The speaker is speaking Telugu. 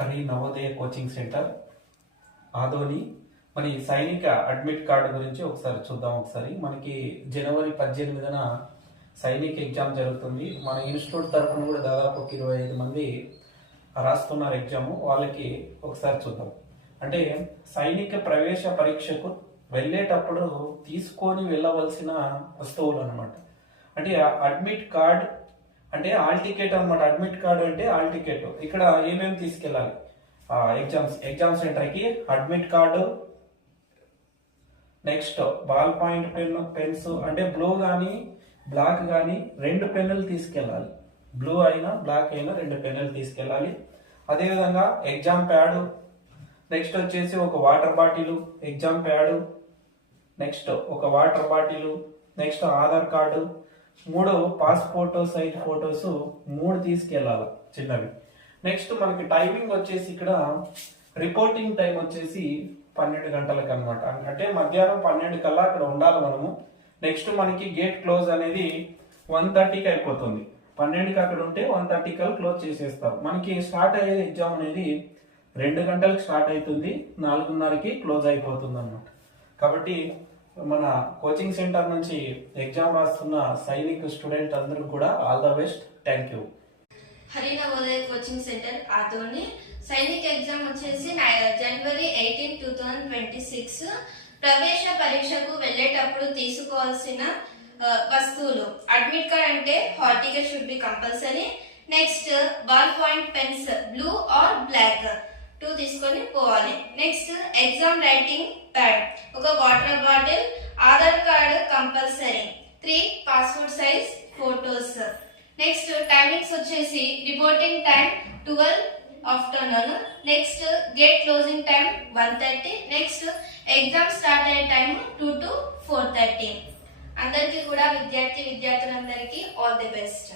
Hari Navodaya coaching centre Adoni. మరి సైనిక అడ్మిట్ కార్డు గురించి ఒకసారి చూద్దాం. మనకి జనవరి 18న సైనిక ఎగ్జామ్ జరుగుతుంది. మన ఇన్స్టిట్యూట్ తరఫున కూడా దాదాపు 25 మంది రాస్తున్నారు ఎగ్జామ్. వాళ్ళకి ఒకసారి చూద్దాం. అంటే సైనిక ప్రవేశ పరీక్షకు వెళ్ళేటప్పుడు తీసుకొని వెళ్ళవలసిన వస్తువులు అనమాట. అంటే అడ్మిట్ కార్డ్ అంటే హాల్ టికెట్ అనమాట. అడ్మిట్ కార్డు అంటే హాల్ టికెట్. ఇక్కడ ఏమేమి తీసుకెళ్ళాలి ఎగ్జామ్ సెంటర్కి? Admit card, next ball point pens అంటే బ్లూ కానీ బ్లాక్ కానీ 2 పెన్నులు తీసుకెళ్ళాలి. బ్లూ అయినా బ్లాక్ అయినా 2 పెన్నులు తీసుకెళ్ళాలి. అదేవిధంగా ఎగ్జామ్ ప్యాడు, నెక్స్ట్ వచ్చేసి ఒక water bottle, exam pad, next ఒక water bottle, next Aadhaar card, 3 passport size photos 3 తీసుకెళ్ళాలి చిన్నవి. నెక్స్ట్ మనకి టైమింగ్ వచ్చేసి ఇక్కడ రిపోర్టింగ్ టైం వచ్చేసి 12 గంటలకు అనమాట. అంటే మధ్యాహ్నం 12 కల్లా అక్కడ ఉండాలి మనము. నెక్స్ట్ మనకి గేట్ క్లోజ్ అనేది 1:30కి అయిపోతుంది. 12కి అక్కడ ఉంటే 1:30 కల్లా క్లోజ్ చేసేస్తారు. మనకి స్టార్ట్ అయ్యే ఎగ్జామ్ అనేది 2 గంటలకు స్టార్ట్ అవుతుంది, 4:30కి క్లోజ్ అయిపోతుంది అనమాట. కాబట్టి మన కోచింగ్ సెంటర్ నుంచి ఎగ్జామ్ రాస్తున్న సైనిక్ స్టూడెంట్ అందరూ కూడా all the best. Thank you. Hari Navodaya coaching centre Adoni. Sainik exam వచ్చేసి జనవరి 18, 2026. ప్రవేశ పరీక్షకు వెళ్ళేటప్పుడు తీసుకోవాల్సిన వస్తువులు: అడ్మిట్ కార్డ్ అంటే hall ticket should be compulsory. Next ball point pens blue or black 2 తీసుకొని పోవాలి. నెక్స్ట్ ఎగ్జామ్ రైటింగ్ ప్యాడ్, ఒక water bottle, Aadhaar card compulsory, 3 passport size photos. Next timings వచ్చేసి reporting time 12 afternoon. Next gate closing time 1:30. Next exam start అయ్యే టైం 2 to 4:30. అందరికీ కూడా విద్యార్థులందరికీ ఆల్ ది బెస్ట్.